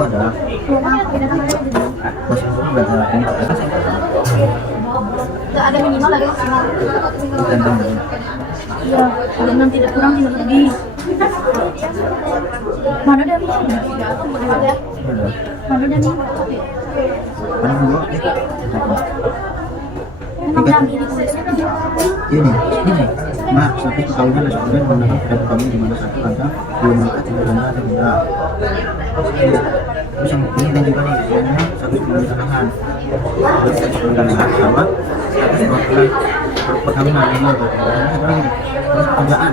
aku ada. Masih belum ada ini kan saya Nggak ada minimal, ada maksimal. tentang Iya, ada 6 tidak kurang, tidak lebih. Mana dari sini? Ada. Mana dari sini? mana dua Memang kami ditulisnya. ini mak satu perkawinan dan kemudian menangkap pada kami di mana satu kata belum menikah tidak ada ada benda. Terus yang ini dan juga nih sebenarnya satu pernikahan terus satu pernikahan sama satu perkawinan ini sebenarnya kerjaan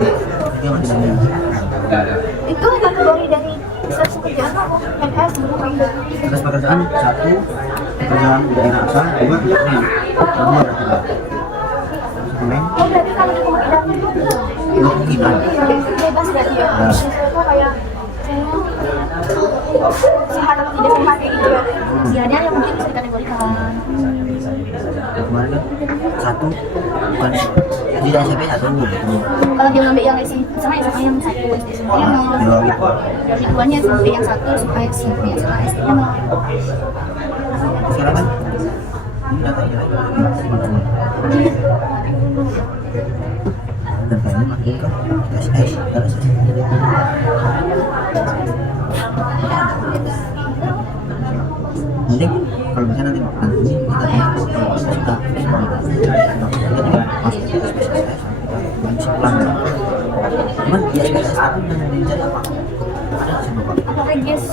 dia masih banyak. Itu kategori dari status pekerjaan apa? MS Atas pekerjaan satu pekerjaan di daerah asal dua pekerjaan dua Oh, berarti kalau di komunitas itu dua kemungkinan. bebas berarti ya? Nah. Itu kayak sehat atau tidak sehat kayak gitu ya? Usianya yang mungkin bisa dikategorikan. Kemarin kan satu bukan di SMP satu gitu. Kalau dia ngambil yang SMP sama yang satu SD SMP nya mau Dua gitu. dari duanya SMP yang satu supaya SMP yang sama SD nya mau Sekarang kan ini data dan kayaknya makin kan SS harus nanti kalau misalnya nanti ini kita kalau sudah masuk ke SPSS pelan cuman di SPSS aku dan jadi apa ada sama pak apa regis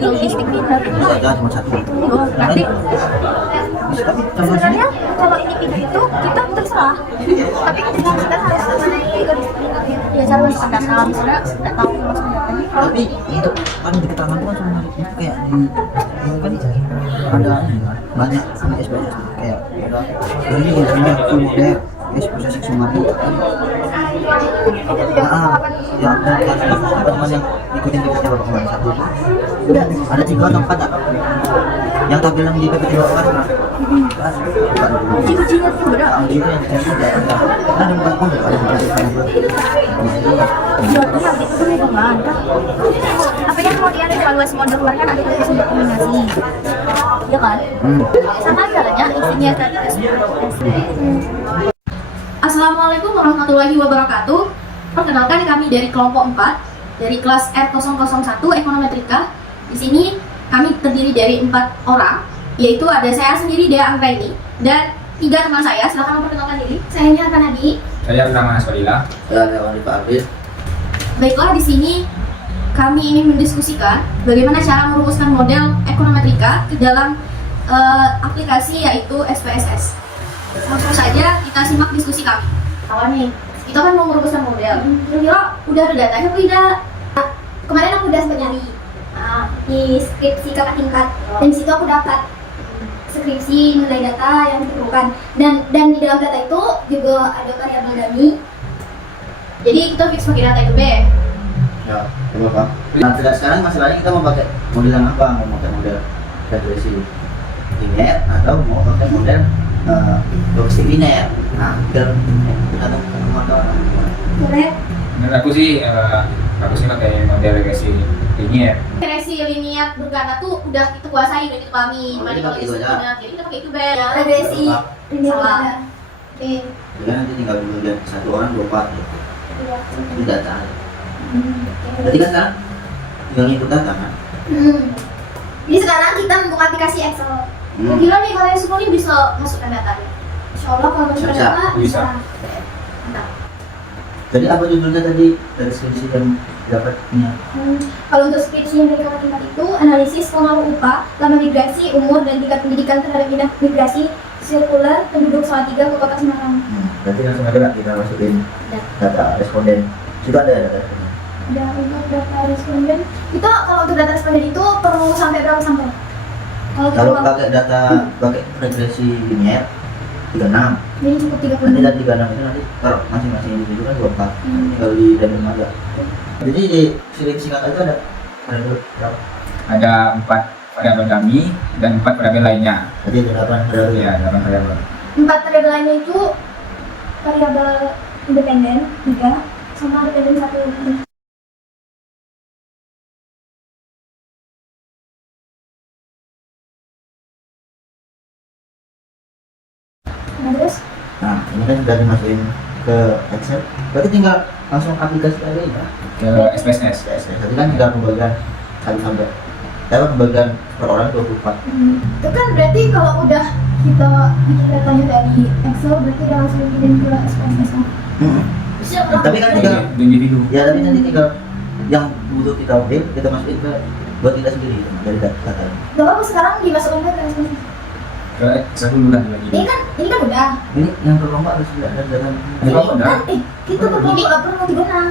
logistik minat bisa aja cuma satu oh berarti tapi contoh sini sebenarnya kalau individu itu kita terserah tapi ketika kita harus menaiki ya cara masukkan data misalnya nggak tahu masukkan datanya tapi itu kan di keterangan itu kan cuma itu kayak di kan ada ini kan banyak di SPSS kayak ada ini misalnya full model SPSS Sumardi ya ada teman yang ikutin PPT Bapak kemarin satu udah ada 3 atau 4 tak? Yang tampilan di PPT Bapak kemarin uji-ujinya tuh beda uji yang tidak ada karena ada 4 pun ada berarti yang itu perhitungan kan apa yang mau dievaluasi model kemarin kan ada proses determinasi ya kan sama caranya isinya tadi Assalamualaikum warahmatullahi wabarakatuh. Perkenalkan kami dari kelompok 4 dari kelas R001 Ekonometrika. Di sini kami terdiri dari 4 orang, yaitu ada saya sendiri Dea Anggraini dan 3 teman saya. Silakan memperkenalkan diri. Saya Nihan Nadi. Saya bernama Aswalila. saya Wali Pak Abid. Baiklah, di sini kami ingin mendiskusikan bagaimana cara merumuskan model ekonometrika ke dalam aplikasi yaitu SPSS. Langsung saja kita simak diskusi kami. Awal nih, kita kan mau merumuskan model. Kira-kira udah ada datanya atau tidak? Kemarin aku udah sempat nyari di skripsi kakak tingkat dan di situ aku dapat skripsi nilai data yang diperlukan dan di dalam data itu juga ada variabel dummy. Jadi kita fix pakai data itu B. Ya, coba Pak. Nah, sekarang masalahnya kita mau pakai model yang apa? Mau pakai model regresi linear atau mau pakai model logistik linear? Nah, kita model Boleh? Menurut aku sih pakai model regresi linear. Regresi linear bergana tuh udah kita kuasai, udah kita pahami Oh, gimana kita pakai itu aja. linear. Jadi kita pakai itu B. Regresi linear Salah. ada. Oke. Ya nanti tinggal kemudian satu orang 24 gitu. Iya. Ini data. Oke. Berarti kan sekarang tinggal ngikut data kan? Jadi sekarang kita membuka aplikasi Excel. Kira nih kalian semua nih bisa masukkan datanya. Insya Allah kalau masuk Bisa. data Bisa. Mantap. Jadi apa judulnya tadi dari skripsi yang dapatnya? Kalau untuk skripsi yang dari kakak tingkat itu analisis pengaruh upah, lama migrasi, umur dan tingkat pendidikan terhadap pindah migrasi sirkular penduduk Salatiga ke Kota Semarang. Berarti langsung aja lah kita masukin data responden. Sudah ada data responden. Ada untuk data responden. Kita kalau untuk data responden itu perlu sampai berapa sampel? Kalau pakai data pakai regresi linear 36. Jadi cukup 30. Nanti dari 36 itu nanti kalau masing-masing individu kan 24. Tinggal di random aja. Jadi di singkat itu ada berapa? Ada 4 variabel dummy dan 4 variabel lainnya. Jadi ada 8 variabel. Ya, 8 variabel. 4 variabel lainnya itu variabel independen 3 sama dependen 1. udah dimasukin ke Excel, berarti tinggal langsung aplikasi aja ya. Ke SPSS. Tadi kan tinggal pembagian 1 sampai pembagian per orang 24. Itu kan berarti kalau udah kita bikin datanya dari Excel berarti udah langsung bikin ke SPSS kan? Bisa Tapi kan tinggal individu. ya, tapi nanti tinggal yang butuh kita update kita masukin ke buat kita sendiri dari data. Gak apa-apa sekarang dimasukkan ke SPSS. Ke Excel dulu lah lagi. Ini kan udah. Ini yang berlomba harus ada data. Ini apa udah? Kita berlomba gak pernah dibenang.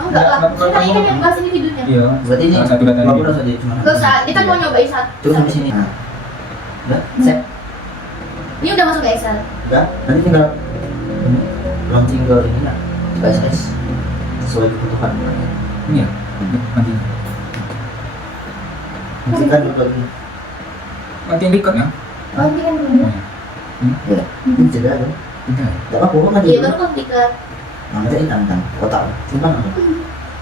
Oh enggak lah, kita ini kan yang bahas individunya. Iya. Berarti ini Satu data nggak ini. perlu saja cuma. Gak usah, kita mau nyobain satu. Cukup sampai sini. Nah, udah, set. Ini udah masuk ke Excel. Udah, nanti tinggal launching ke ini ya, PSS sesuai kebutuhan. Ini ya. Nanti. Nanti kan lagi. Nanti yang record ya. Oh ini kan Oh, dulu. ya. Ya, ini cedera kan? Tidak. Gak apa-apa, bukan Iya di baru komplikat. Nah, nanti ini tentang kotak. Simpan apa?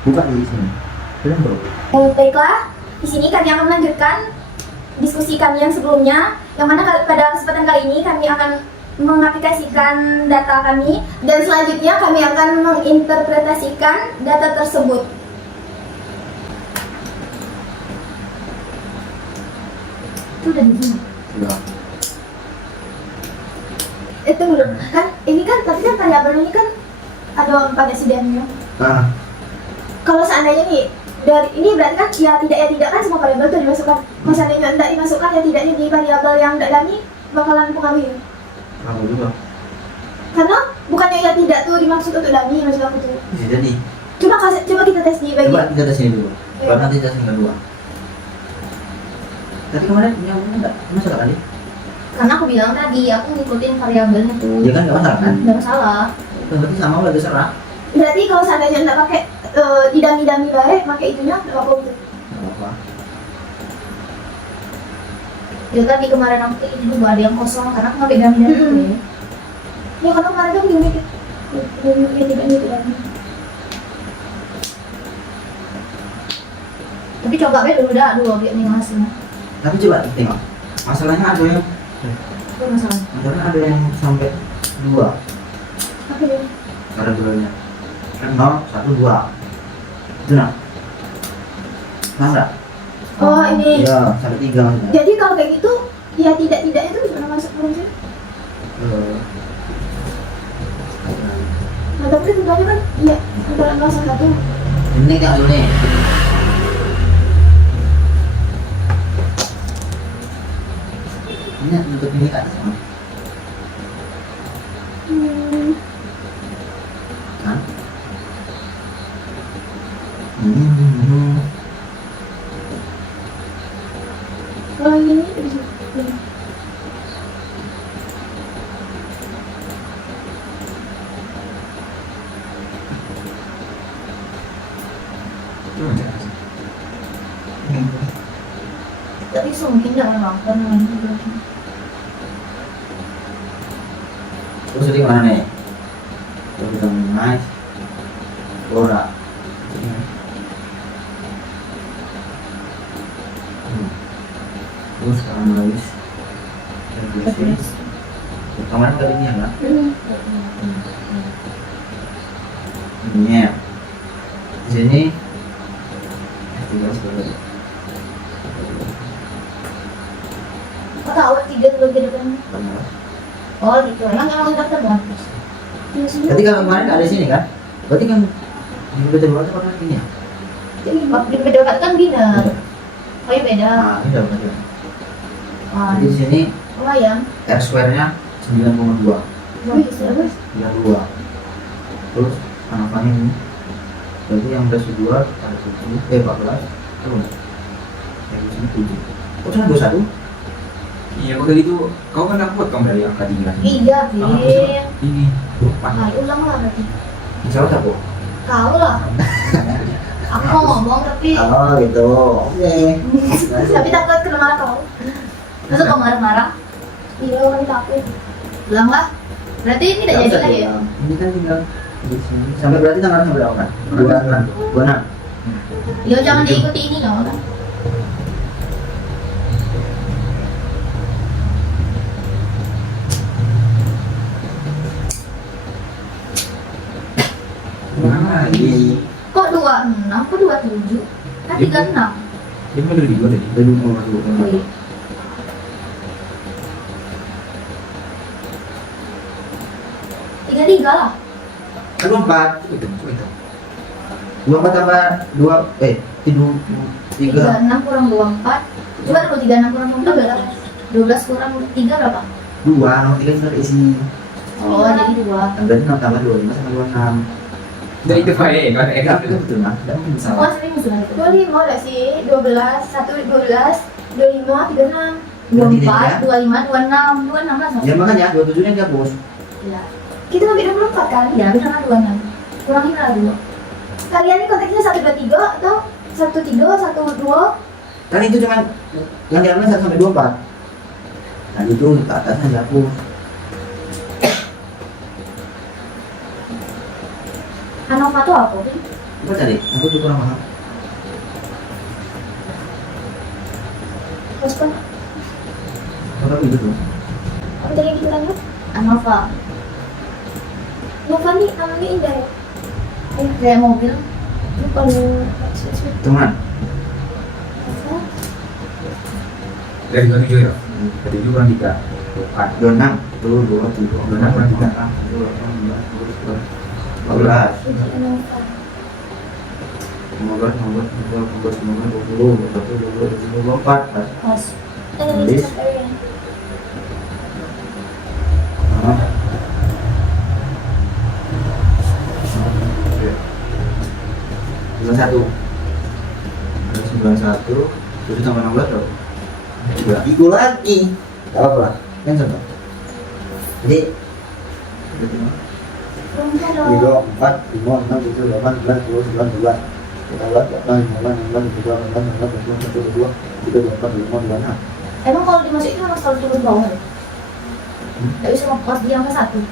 Buka di sini. Belum bro. Baiklah, di sini kami akan melanjutkan diskusi kami yang sebelumnya, yang mana pada kesempatan kali ini kami akan mengaplikasikan data kami dan selanjutnya kami akan menginterpretasikan data tersebut. Itu udah di sini. Sudah. Itu belum kan? Ini kan tapi kan variabel ini kan ada pada sidangnya. Nah, Kalau seandainya nih dari ini berarti kan ya tidak kan semua variabel itu dimasukkan. Kalau seandainya tidak dimasukkan ya tidaknya di variabel yang tidak ini bakalan pengaruh ya. kamu juga. Karena bukannya ya tidak tuh dimaksud untuk dummy maksud aku tuh. Bisa jadi. Coba kita tes di Coba bagian. kita tes ini dulu. Iya. Baru nanti tes yang kedua. Tadi kemarin yang enggak masalah kali. Karena aku bilang tadi aku ngikutin variabelnya tuh. Ya kan nggak masalah kan? Nggak masalah. Berarti sama udah terserah. Berarti kalau seandainya tidak pakai di dummy baik pakai itunya tidak apa-apa gitu. Nggak apa-apa. Ya tadi kemarin aku kayak itu ada yang kosong karena aku nggak pegang dari itu ya. Ya karena kemarin kan gini ya tidak gitu dummy. Tapi coba aja dulu dah dulu biar nih hasilnya. Tapi coba tengok. Masalahnya ada yang Itu masalahnya. masalahnya ada yang sampai 2 Apa ya? variabelnya. 0, 1, 2. Itu nah. Masa? Oh ini. Iya, sampai 3 maksudnya. Jadi kalau kayak gitu ya tidaknya itu bisa masuk sih. Eh, Nah tapi tentunya kan iya antara 0 sama 1. ini kan dulu nih. Ini untuk ini kan sama. Kan? Kalau yang ini bisa. Coba cek hasil. Tapi mungkin nggak memang karena itu. Terus jadi mana nih? Terus kita nice. Ora. Terus sekarang nulis. Kemarin tadi ini ya, ini ya. Di sini tinggal sebenarnya. Kau tahu tiga dulu jadi kan? Benar. Oh gitu. Emang daftar bagus. Jadi kalau kemarin nggak ada di sini kan? Berarti kan di beda luar itu pernah ini ya? Jadi di beda kan bina. Oh iya beda. Nah, ini udah benar. Ah, Jadi di sini lumayan. R square-nya 9,2. Bagus ya. 92. Terus harapannya ini. Berarti yang udah 2 ada 7, 14. Terus yang di sini 7. Kok cuma 21? Iya, kok tadi tuh kau kan dapat kamu dari angka 3. Iya, Bin. Ini. Nah, ulang lah berarti. Insya Allah aku. Kau lah. Aku mau ngomong tapi Oh gitu. Oke. Tapi takut kena marah kau. masa kau marah-marah. Iya orang takut. Ulang lah. Berarti ini tidak jadi lagi ya? Ini kan tinggal di sini. Sampai berarti tanggal sampai berapa kan? 26. Ya jangan diikuti ini nggak apa. Mana lagi? Kok 26? Kok 27? Kan 36. Dia mau dari dua tadi. Dari mau masuk. Oh, iya. Tiga lah. Kan 24. Itu. 24 tambah 2 tiga 36 kurang 24. Coba dulu 36 kurang 24 berapa? 12 kurang 3 berapa? 2 nomor 3 sudah isi. Oh, jadi 2. Berarti 6 tambah 25 sama 26. Dari itu Pak ya, kalau Enggak, itu betul nah. Enggak mungkin Oh, salah. sering musuhan itu. 25 udah sih, 12, 1, 12, 25, 36. 24, 25, 26, 26 lah sama. Ya makanya 27 nya dihapus. Iya. Kita ngambil 24 kan? Iya, benar kan 26. Kurangin lah 2. Kalian ini konteksnya 1, 2, 3 atau 1, 3, 1, 2? Kan itu cuma yang diambil 1 sampai 24. Nah itu ke atasnya dihapus. Anova tuh apa sih? Coba cari, aku juga kurang paham. Terus kan? Coba gitu tuh. Apa tadi yang kita lanjut? Anova. Nova nih namanya indah ya? Kayak mobil. Kalau Cuman Nova, dari 27 ya. Dari 7 kurang 3. 4. 26 tuh 2 3 26 kurang 3. 15 ini Nova. 24 Pas. Ini Habis. sampai yang satu ada 91 7 tambah 16 berapa? 3 Iku lagi gak apa-apa kan coba jadi Nova 3, dong. 4, 5, 6, 7, 8, 9, 10, 11, 12 Emang kalau dimasukin itu harus selalu turun bawah ya? Gak bisa pas di angka 1.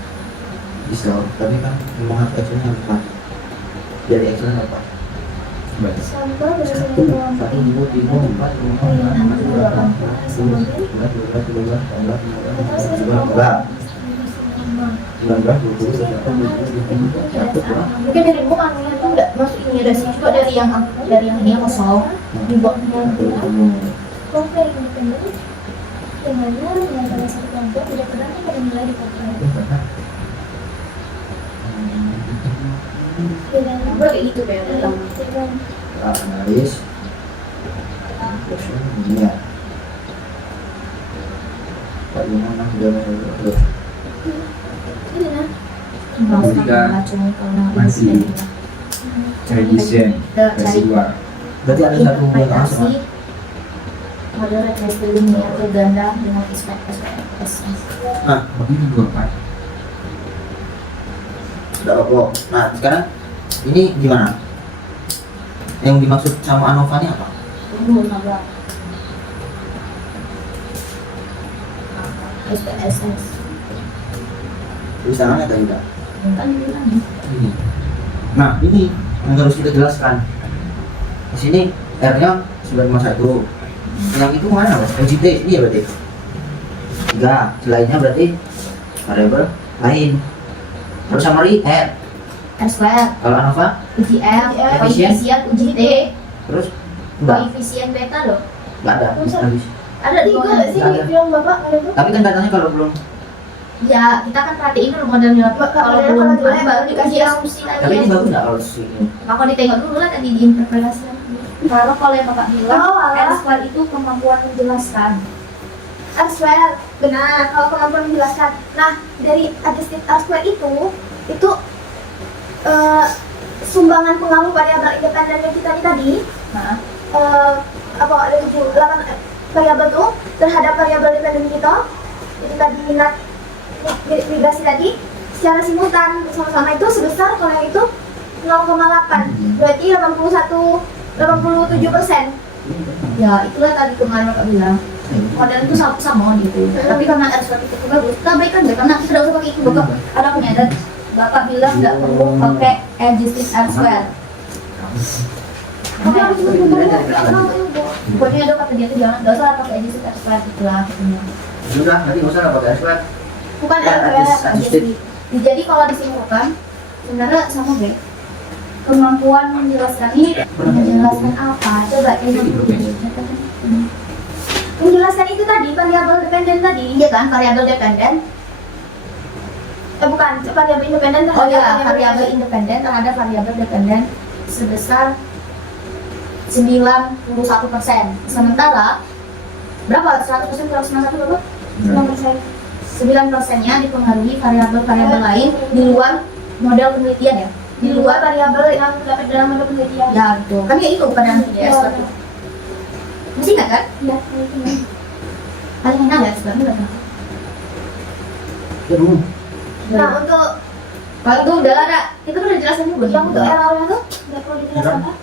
bisa, tapi kan memang harus Excel-nya harus pas dari Excel-nya apa? Baca. Sampel dari Satu, sini doang. satu, dua, tiga, empat, lima, enam, tujuh, delapan, sepuluh, 11, 12, 13, 14, 15, 16, 17, 18, 19, 20, 21, 22, 23, 24, 1 kurang. Mungkin dari gua kan itu nggak masuk ini ada sih coba dari yang ini yang kosong di bawahnya. Kelompok yang independen dengannya menyatakan satu kelompok tidak tergantung pada nilai di kelompok. Dengan Kayak gitu kayak dalam. Analis ini ya 46, 62, terus ini nah, Masih. Cari desain. Versi 2. berarti ada satu yang langsung interpretasi model regresi linear atau ganda dengan SPSS. nah Begini 24. udah apa nah sekarang ini gimana yang dimaksud sama ANOVA ini apa? Tunggu nabrak. SPSS. Tulisannya atau tidak? Kan dibilang. Ini. Nah ini yang harus kita jelaskan di sini R-nya 9,1 yang itu mana mas? LGT ini ya berarti? Enggak, selainnya berarti variabel lain harus summary R R square, kalau ANOVA UGR, koefisien UGT, terus enggak, koefisien beta loh. enggak ada habis. Ada di tiga bawah. nggak sih bilang bapak ada tuh? Tapi kan katanya kalau belum Ya, kita kan perhatiin dulu modelnya. Kalau modelnya belum kalau ada, baru dikasih asumsi tapi tadi. ini bagus nggak kalau ini? Maka ditengok dulu lah tadi diinterpretasikan. Kalau yang Bapak bilang, Oh, alah. R square itu kemampuan menjelaskan. R square, benar. Kalau kemampuan menjelaskan. Nah, dari adjusted R square itu sumbangan pengaruh variabel independen yang kita tadi, Nah, apa ada 7, 8 variabel tuh terhadap variabel independen kita, itu tadi minat migrasi tadi, secara simultan bersama-sama itu sebesar kalau yang itu 0,8, berarti 87%. ya itulah tadi kemarin Bapak bilang. Model itu sama gitu. Tapi karena R square itu bagus, kita baikkan deh. Karena kita tidak usah pakai itu. Bapak ada punya dan Bapak bilang nggak perlu pakai adjusted R square. Tapi harus benar-benar Pokoknya ada kata dia tuh jangan, nggak usah pakai adjusted R square itulah. Sudah, nanti nggak usah pakai S square. bukan Ya, R square. adjusted. Jadi kalau disimpulkan sebenarnya sama B. kemampuan menjelaskan ini. Menjelaskan apa? Coba ini. Menjelaskan itu tadi variabel dependen tadi. Iya kan, variabel dependen. Bukan, variabel independen Oh terhadap ya, variabel independen terhadap variabel dependen sebesar 91%. Sementara berapa? 100% kalau 91 berapa? 9%. 9%-nya dipengaruhi variabel-variabel lain di luar model penelitian ya. Di luar variabel yang terdapat dalam model penelitian. Ya, betul. Kan ya itu bukan yang Ya, seperti itu. Masih ingat kan? Ya, Paling enak ya sebenarnya berapa? Ilmu. Nah, untuk Kalau itu udah ada, itu udah jelasin juga. yang untuk errornya tuh nggak perlu dijelaskan kan?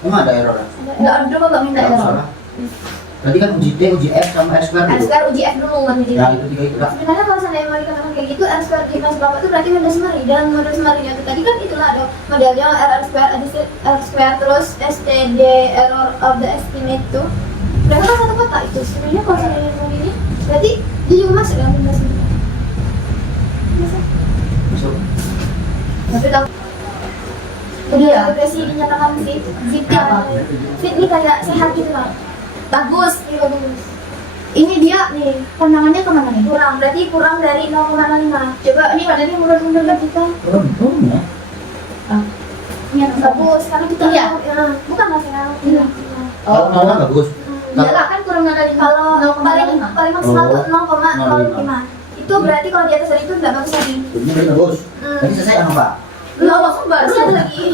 Emang ada error? Nggak ada juga nggak minta Nggak error. usah. Tadi kan uji T, uji F sama R square Nah, dulu. sekarang uji F dulu baru jadi. Ya itu tiga itu lah. Sebenarnya kalau seandainya mau dikatakan kayak gitu, R square divides berapa itu berarti model summary. Dan model summary-nya itu tadi kan itulah ada modelnya R square, R square, terus STD, error of the estimate tuh. Mereka kan satu kotak itu. Sebenarnya kalau seandainya mau gini, berarti dia juga masuk dalam model summary. Masuk. Masuk. Tapi tahu. Udah depresi dinyatakan fit. Fit Apa? Fit ini kayak sehat gitu loh. Bagus. Iya bagus. Ini dia Nih, pandangannya kemana nih? kurang, berarti kurang dari 0,05. Coba ini padahal mundur-mundur kita. Belum ya? Ini yang Bagus, karena kita Iya. bukan masih nggak. Iya. Kalau nolnya bagus. Iyalah kan kurang dari Kalau paling 0,05. paling maksimal Oh. tuh 0,05. Itu berarti kalau di atas dari itu nggak bagus lagi. Ini berarti bagus. Tadi selesai apa Pak? Belum langsung baru. Masih ada lagi.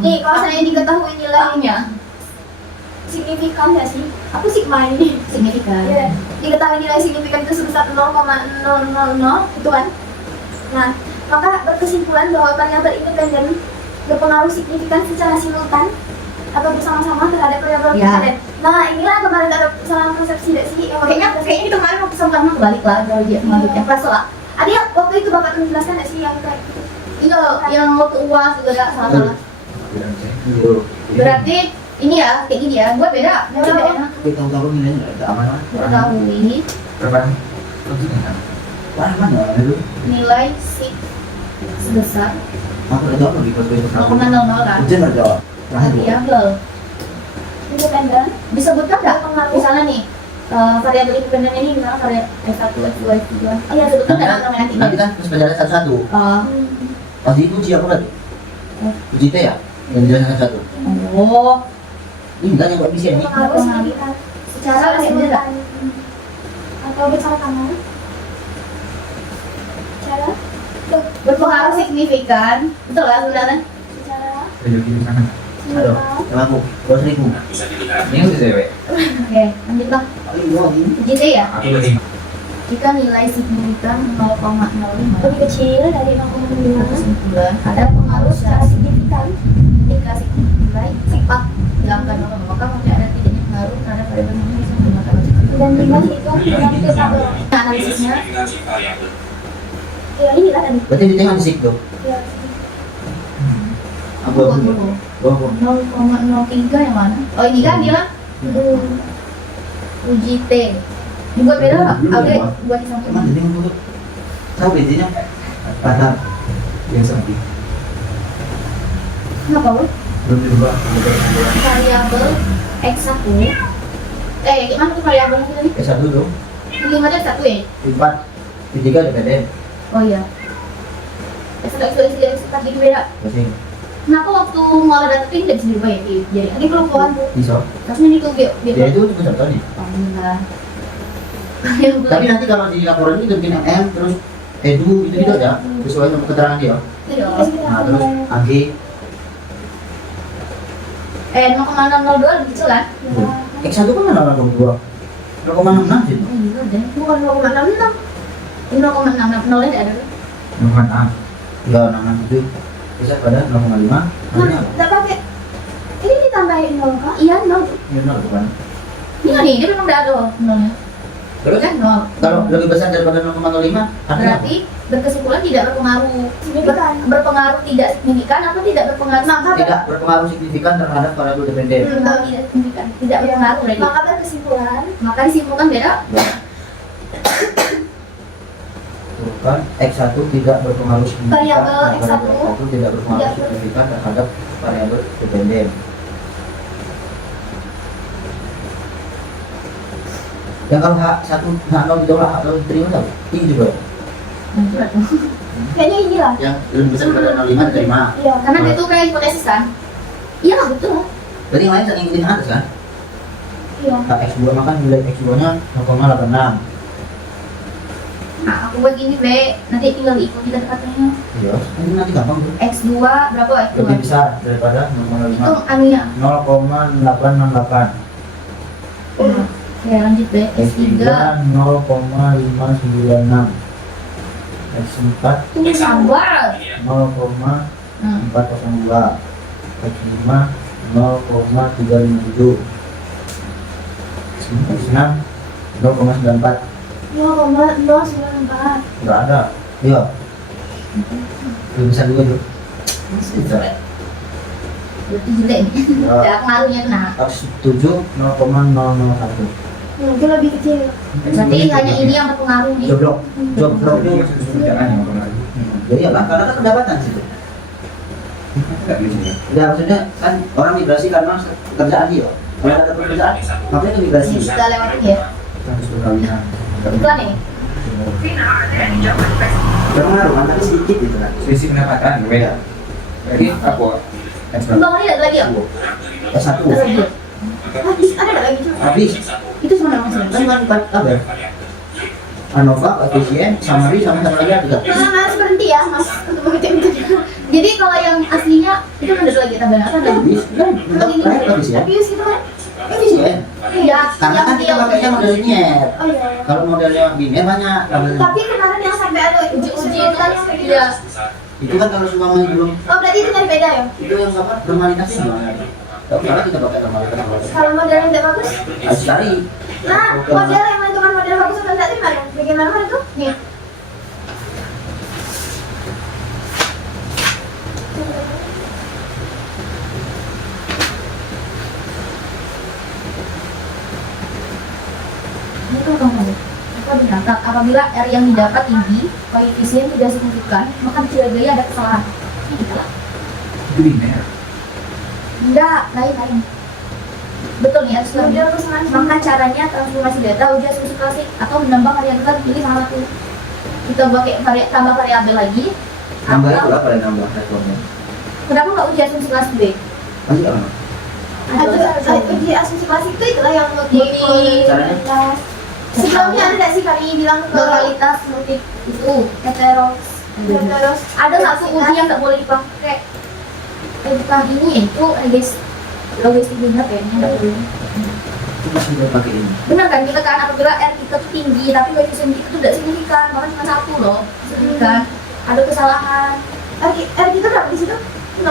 Nih, kalau saya diketahui nilai Lainnya signifikan nggak sih? Apa sigma ini? signifikan. Iya. Diketahui nilai signifikan itu sebesar 0,000 itu kan. Nah, maka berkesimpulan bahwa variabel independen berpengaruh signifikan secara simultan atau bersama-sama terhadap variabel Ya. dependen. Nah, inilah kemarin ada kesalahan persepsi tidak sih yang Kayaknya kita kemarin waktu sama kebalik lah kalau dia selanjutnya pas lah. ada yang waktu itu bapak tuh menjelaskan nggak sih yang kayak gitu? Iya, yang waktu UAS juga ada salah-salah. Dulu. Berarti ini ya kayak gini ya, buat beda. Buat beda. Tapi tahu-tahu nilainya nggak aman lah. Diketahui Berapa? Wah mana itu? nilai SIP sebesar Aku udah tahu di kelas 0,00 kan. Ujian nggak jawab. Terakhir Bu. Variabel. Independen. Disebutkan nggak? Pengaruh. Misalnya nih, variabel independen ini misalnya variabel S1, S2, S3. Iya, Sebutkan Nanti nggak kan, namanya nanti? nanti kan terus pelajaran satu-satu. Pas itu uji apa lagi? Uji T ya? Yang dijelaskan satu. Oh, Ini kan yang buat bisa ini. Pengaruh signifikan secara simultan. atau bersama-sama. Cara tuh Berpengaruh signifikan. Betul lah sebenarnya. secara Tunjuk di sana. Aduh, simultan. yang aku 2.000. Ini udah cewek. Oke, lanjutlah. Paling dua ini. Uji T ya. Aku lebih. Jika nilai signifikan 0,05 Lebih kecil dari 0,5. kesimpulan Ada pengaruh secara signifikan. jika nilai sifat dalam kandungan maka mungkin ada tidaknya pengaruh terhadap variabel yang bisa menggunakan logika. Dan lima itu yang kita tahu. Nah, analisisnya Ya ini lah tadi. Berarti di tengah di situ tuh. Ya. Aku buat aku. dulu. Aku. 0,03 yang mana? Oh ini kan dia uji T. Dibuat beda nggak? Oke, buat di samping. Cuman jadi untuk tahu bedanya pada Yang samping. Kenapa bu? Belum dirubah. Variabel x1. Gimana tuh variabelnya kita nih? S1 dong. Lima ada satu ya? 4 3 dependen. Oh iya. X1 gitu beda. Pasti Kenapa waktu ngolah data itu tidak bisa dirubah ya? Jadi Ini kelumpuhan bu. bisa. harusnya itu biar Ya itu cuma contoh nih. Alhamdulillah. Tapi nanti kalau di laporan itu bikin M terus edu gitu-gitu aja sesuai sama keterangan dia. Jadi kita sekitar Nah terus AG 0,002 lebih kecil kan? X1 kan ada 0,2 0,66 sih. Oh iya deh. Bukan 0,66. Ini 0,6 nolnya tidak ada. Bukan A. Enggak 66 itu bisa pada 0,5 nantinya Nggak pakai. Ini ditambahin 0 kah? Iya nol. ini 0 bukan. Ini nih dia memang tidak ada nolnya. Terus Kan nol. kalau lebih besar daripada 0,05 artinya Berarti berkesimpulan tidak berpengaruh. Signifikan. Berpengaruh tidak signifikan atau tidak berpengaruh? apa? Tidak berpengaruh signifikan terhadap variabel dependen. Berpengaruh tidak signifikan. Tidak berpengaruh berarti. Maka berkesimpulan Maka disimpulkan beda. urutan X1 tidak berpengaruh signifikan Variabel X1 tidak berpengaruh signifikan terhadap variabel dependen. Ya kalau H1 H0 ditolak H0 diterima tak? Ini juga Kayaknya inilah. yang lebih besar daripada 05 diterima. Iya. Karena itu kayak hipotesis kan. Iya betul. Berarti yang lain saya ngikutin atas kan? Iya. X2 maka nilai X2 nya 0,86. Nah, aku buat gini B, nanti tinggal ikuti kata-katanya. Iya, ini nanti gampang tuh. X2 berapa X2? Lebih besar daripada Itu 0,05. anunya. 0,868. Ya lanjut B, X3 X3 0,596. X4 ini sama. 0,402. X5 0,357. X6 0,94. 0,094. Enggak ada. Iya. Lebih besar juga tuh. Masih besar ya? Berarti jelek nih. Ya. Ya pengaruhnya kena. X7 0,001. Itu lebih kecil. Berarti hanya ini yang berpengaruh nih. Joblok. Joblok itu. Jangan yang pengaruh. Ya iyalah, karena kan pendapatan situ. Enggak bisa ya. Ya maksudnya kan orang migrasi karena pekerjaan dia. Kalau ada pekerjaan, makanya itu migrasi. Kita lewat ya. Harus perkawinan. Iklan ini. Berpengaruh kan, tapi sedikit gitu kan. Selisih pendapatan gue. Ya. Jadi apa? Bang ini ada lagi ya? S1. Ada lagi. Habis ada nggak lagi cuma? Habis. Itu sebenarnya maksudnya. Kan bukan kabar. ANOVA, koefisien, summary, sama satu lagi ada. Mas berhenti ya mas untuk menghitung itu. Jadi kalau yang aslinya itu ada lagi tabelnya apa lagi? Habis. Kan, untuk terakhir koefisien. Habis gitu kan? Koefisien. Iya. Karena kan kita pakainya model linear. Oh iya. Kalau modelnya linear banyak tabelnya. Tapi kemarin yang sampai ada Uji-uji itu itu kan yang kayak gitu. iya. Itu kan kalau semua belum Oh berarti itu dari beda ya? itu yang apa normalitasnya gimana? Kalau sekarang kita pakai normalitas. Kalau model yang tidak bagus? Harus cari. Nah model yang menentukan model bagus atau tidak terima dong? Bagaimana itu? Nih. Ini tuh kamu. Apa diangkat? Apabila R yang didapat tinggi, koefisien tidak signifikan, maka dicurigai ada kesalahan. Itu linear. Enggak, lain. Betul nih, harus Model lanjut. kesenangan. Maka caranya transformasi data uji asumsi klasik atau menambah variabel pilih salah satu. Kita pakai tambah variabel lagi. Nambah itu atau- apa yang nambah responnya? Kenapa nggak uji asumsi klasik B? Masih apa? Uji asumsi klasik itu itulah yang Multi- Caranya? Sebelumnya ada nggak sih kami bilang ke Lokalitas multi itu heteros heteros ada satu uji yang nggak boleh dipakai. Bukan ini itu logistik benar ya, ini nggak boleh. Itu masih boleh pakai ini. Benar kan kita kan apabila R kita tuh tinggi tapi koefisien kita tuh tidak signifikan, bahkan cuma satu loh signifikan. Ada kesalahan. R kita berapa di situ? 0,9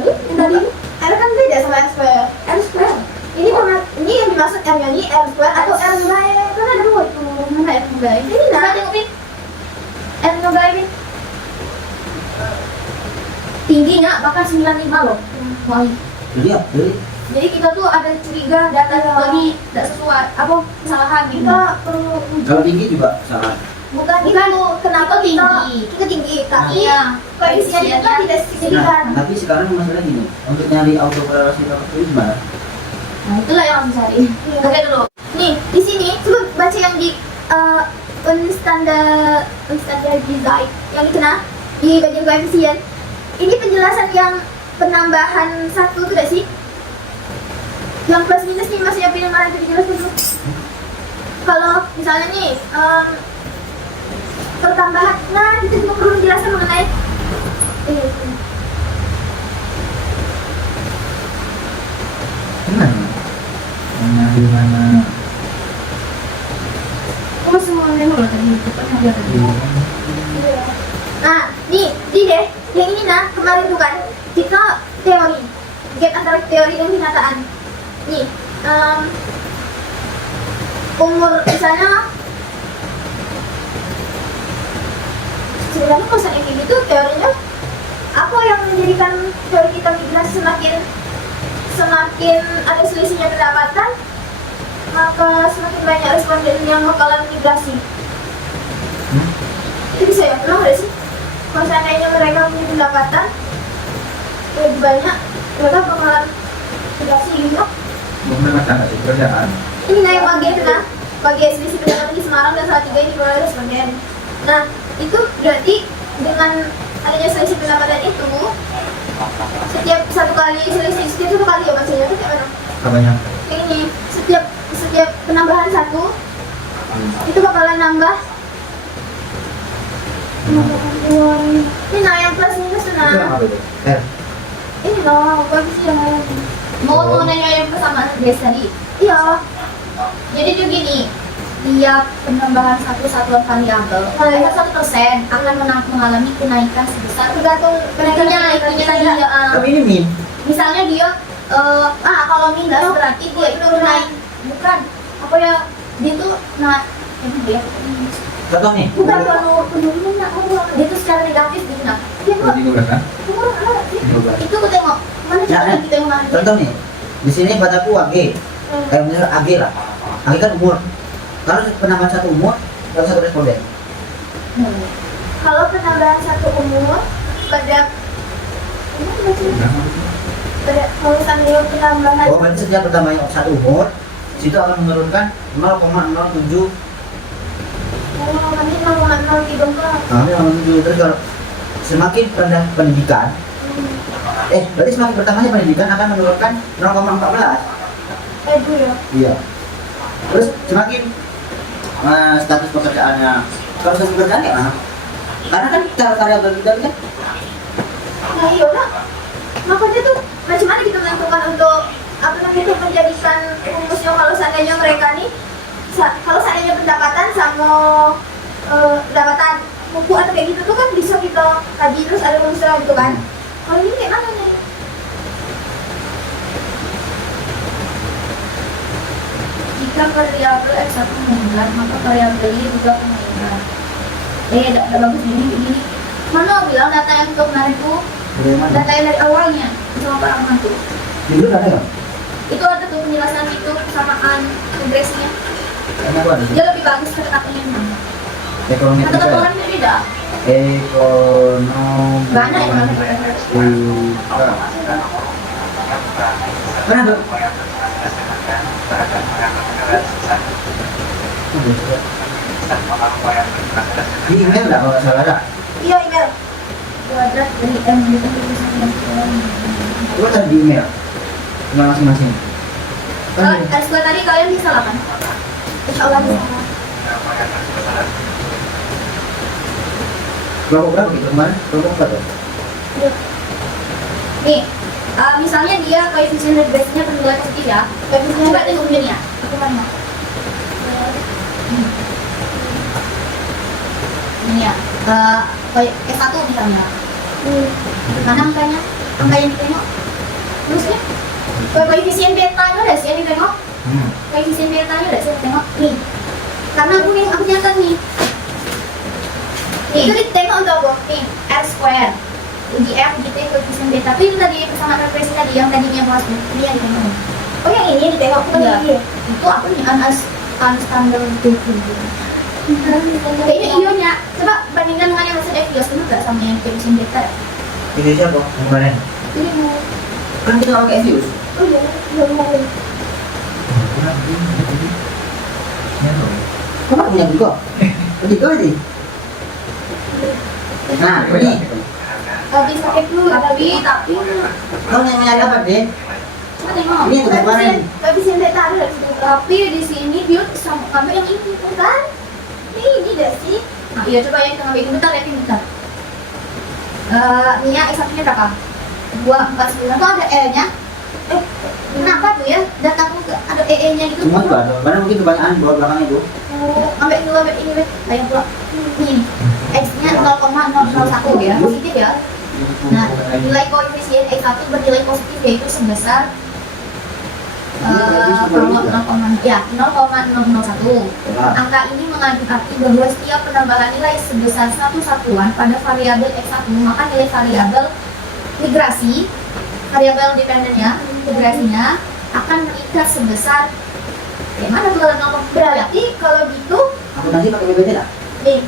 tuh yang tadi R kan beda sama R square. R square. Ini yang dimaksud R nya ini R square atau R nilai kan ada dua itu. Mana R nilai? Ini Nah, nah. tengok Pin. R nilai Pin. Tingginya bahkan 95 loh. Wah. Jadi ya, Jadi kita tuh ada curiga data Iya. lagi tidak sesuai apa kesalahan gitu. Kita perlu kalau tinggi juga salah. bukan itu kenapa kita tinggi tapi Iya. koefisien kita tidak signifikan. Nah, tapi sekarang masalah gini, untuk nyari autokorelasi itu gimana? Nah, itulah yang harus dicari. Iya. Oke dulu. Nih di sini coba baca yang di unstandard design yang itu nah di bagian koefisien. Ini penjelasan yang penambahan satu itu tidak sih? Yang plus minus nih masih pilih mana itu dijelaskan dulu. Kalau misalnya nih pertambahan, nah itu juga perlu dijelaskan mengenai Mana di mana? Kamu semua dulu tadi itu kan ada tadi. Nah, nih deh, yang ini nah kemarin tuh kan kita teori, gap antara teori dan kenyataan. Nih, umur misalnya sebenarnya kalau kayak gitu teorinya apa yang menjadikan teori kita migrasi semakin ada selisihnya pendapatan, maka semakin banyak responden yang bakalan migrasi. Itu bisa ya, pernah nggak sih? Kalau seandainya mereka punya pendapatan lebih banyak, mereka bakalan tidak sih gitu. Bukan masalah sih pekerjaan. Ini naik pagi kena bagi ekspresi pendapatan di Semarang dan Salatiga ini mulai responden. Nah, itu berarti dengan adanya selisih pendapatan itu, setiap satu kali selisih, setiap satu kali ya maksudnya itu kayak mana? Apanya? Kayak ini, setiap penambahan satu itu bakalan nambah. Ini nah yang plus minus tuh Itu yang nah. apa itu? Ini loh, bagus yang mau nanya yang persamaan guys tadi. Iya. Jadi tuh gini, tiap penambahan satu satuan variabel, kalau 1% akan mengalami kenaikan sebesar tergantung kenaikannya tadi ya. Tapi ini min. Misalnya dia kalau minus berarti dia itu naik, bukan apa ya, dia tuh dia Contoh nih. bukan penurunan, dia tuh secara negatif gitu nah. Dia kok 13 kan? itu aku tengok mana Ya, cara kita yang mana. Contoh nih. Di sini padaku AG. Kayak misalnya AG lah. AG kan umur. Kalau penambahan satu umur, kalau satu responden. Kalau penambahan satu umur pada kalau seandainya penambahan Oh, berarti setiap pertambahan satu umur, situ akan menurunkan 0,07. nanti 0,0 didongkrak. Nah, ini 0,07. Terus kalau semakin rendah pendidikan, berarti semakin bertambahnya pendidikan akan menurunkan 0,14. Itu ya. Iya. Terus semakin status pekerjaannya, kalau status pekerjaan kayak mana? Karena kan cara variabel kita kan Nah iya lah. Makanya tuh macam mana kita menentukan untuk apa namanya itu menjadikan rumusnya kalau seandainya mereka nih kalau seandainya pendapatan sama pendapatan buku atau kayak gitu tuh kan bisa kita kaji terus ada rumusnya gitu kan. Kalau ini kayak mana nih? Jika variabel X1 meningkat, maka variabel Y juga akan meningkat. Tidak bagus ini. Mana bilang data yang untuk kemarin tuh bagaimana? data yang dari awalnya sama Pak Rahman tuh. Dulu ada nggak? Itu ada tuh penjelasan itu kesamaan regresinya. Kayaknya gua ada. Dia lebih bagus kata-katanya mana? Ekonomi Kata-kata orangnya beda. Ekonomi. Banyak yang mana? Mana tuh? Di email nggak kalau nggak salah ada? Iya email. Kuadrat dari M gitu. Gua tadi di email. Email masing-masing. Kan Ada sekolah tadi kalian bisa lah kan? Insya Allah bisa. kelompok berapa gitu kemarin? Kelompok berapa tuh? Nih, misalnya dia koefisien regresinya bernilai positif ya. Koefisiennya berarti kemudian ya. Aku mana? Ini ya. S1 misalnya. Mana angkanya? Angka yang ditengok? Terusnya? Koefisien betanya ada sih yang ditengok? Koefisien betanya ada sih yang ditengok? Nih. Karena aku nyatat nih. Nih, itu ditengok untuk apa? Nih, R square. Uji F, uji T, koefisien beta. Tapi itu tadi persamaan regresi tadi yang tadinya kelas ini yang ditengok. Oh yang ini yang ditengok? Iya. Itu aku nih unstandard deviation. Kayaknya ionya. Coba bandingkan dengan yang maksud F ya, sama nggak sama yang koefisien beta ya? Ini siapa? Kemarin? Ini mau. Kan kita pakai Evius. Oh iya, belum mau. Kamu punya juga? Begitu aja. Nah, ini. Habis pakai dulu, tapi Kau yang nyari apa deh? coba tengok. Ini yang kemarin. Koefisien beta ada di situ. Tapi di sini dia sama kamu yang ini kan? Ini deh sih. Nah, iya coba yang tengah ini bentar, lihatin bentar. Nia X1-nya berapa? 249. Kok ada L-nya? Kenapa tuh ya? Dataku ada EE-nya gitu. Semua juga ada. Karena mungkin kebanyakan di bawah belakang itu. Ambil dulu, ambil ini, kayak pula. Nih, X-nya 0,001 ya, positif ya. Nah, nilai koefisien X1 bernilai positif yaitu sebesar 0,001. Angka ini mengandung arti bahwa setiap penambahan nilai sebesar satu satuan pada variabel X1, maka nilai variabel migrasi, variabel dependennya, migrasinya akan meningkat sebesar mana tuh kalau berarti kalau gitu Aku nanti pakai BPT lah. nih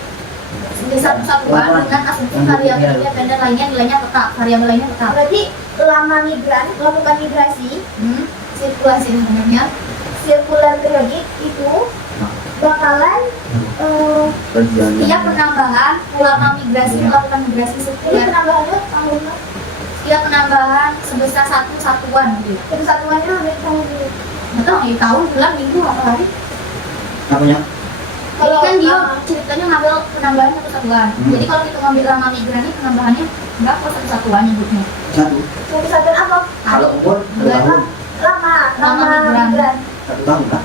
satu satuan dengan asumsi variabel independen lainnya nilainya tetap, variabel lainnya tetap. Berarti lama migran melakukan migrasi Sirkulasi sebenarnya sirkular periodik itu bakalan setiap penambahan lama migrasi melakukan migrasi ini sirkular. penambahannya tahunnya Setiap penambahan sebesar satu satuan gitu. satuannya hampir tahun ini. Atau tahun, bulan, minggu, apa hari? Namanya? Jadi kan dia ceritanya ngambil penambahan satu satuan. Jadi kalau kita ngambil lama migran ini penambahannya berapa satu satuan nyebutnya? Satu. Satu satuan apa? Kalau umur 2 Bulan. tahun, Lama Lama migran. 1 tahun kan?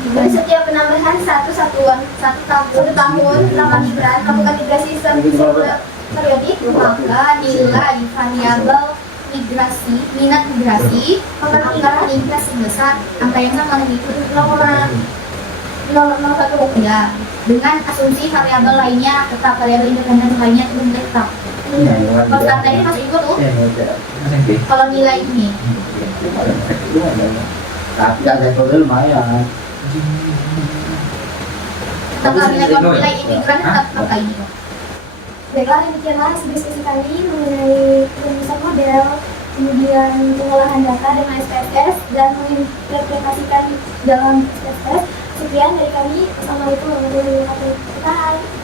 Jadi setiap penambahan satu satuan satu tahun lama migran melakukan migrasi sirkular periodik Maka nilai variabel migrasi, minat migrasi akan meningkat sebesar angka yang sama itu 0,01. ya, dengan asumsi variabel lainnya tetap, variabel independen lainnya itu tetap. Iya, yang Kalau kata ini masuk juga tuh, kalau nilai ini tapi ada level lumayan. tetap nilai imigran tetap angka ini. Baiklah, demikianlah diskusi kami mengenai perumusan model, kemudian pengolahan data dengan SPSS dan menginterpretasikan dalam SPSS. Sekian dari kami. Assalamualaikum warahmatullahi wabarakatuh. Bye.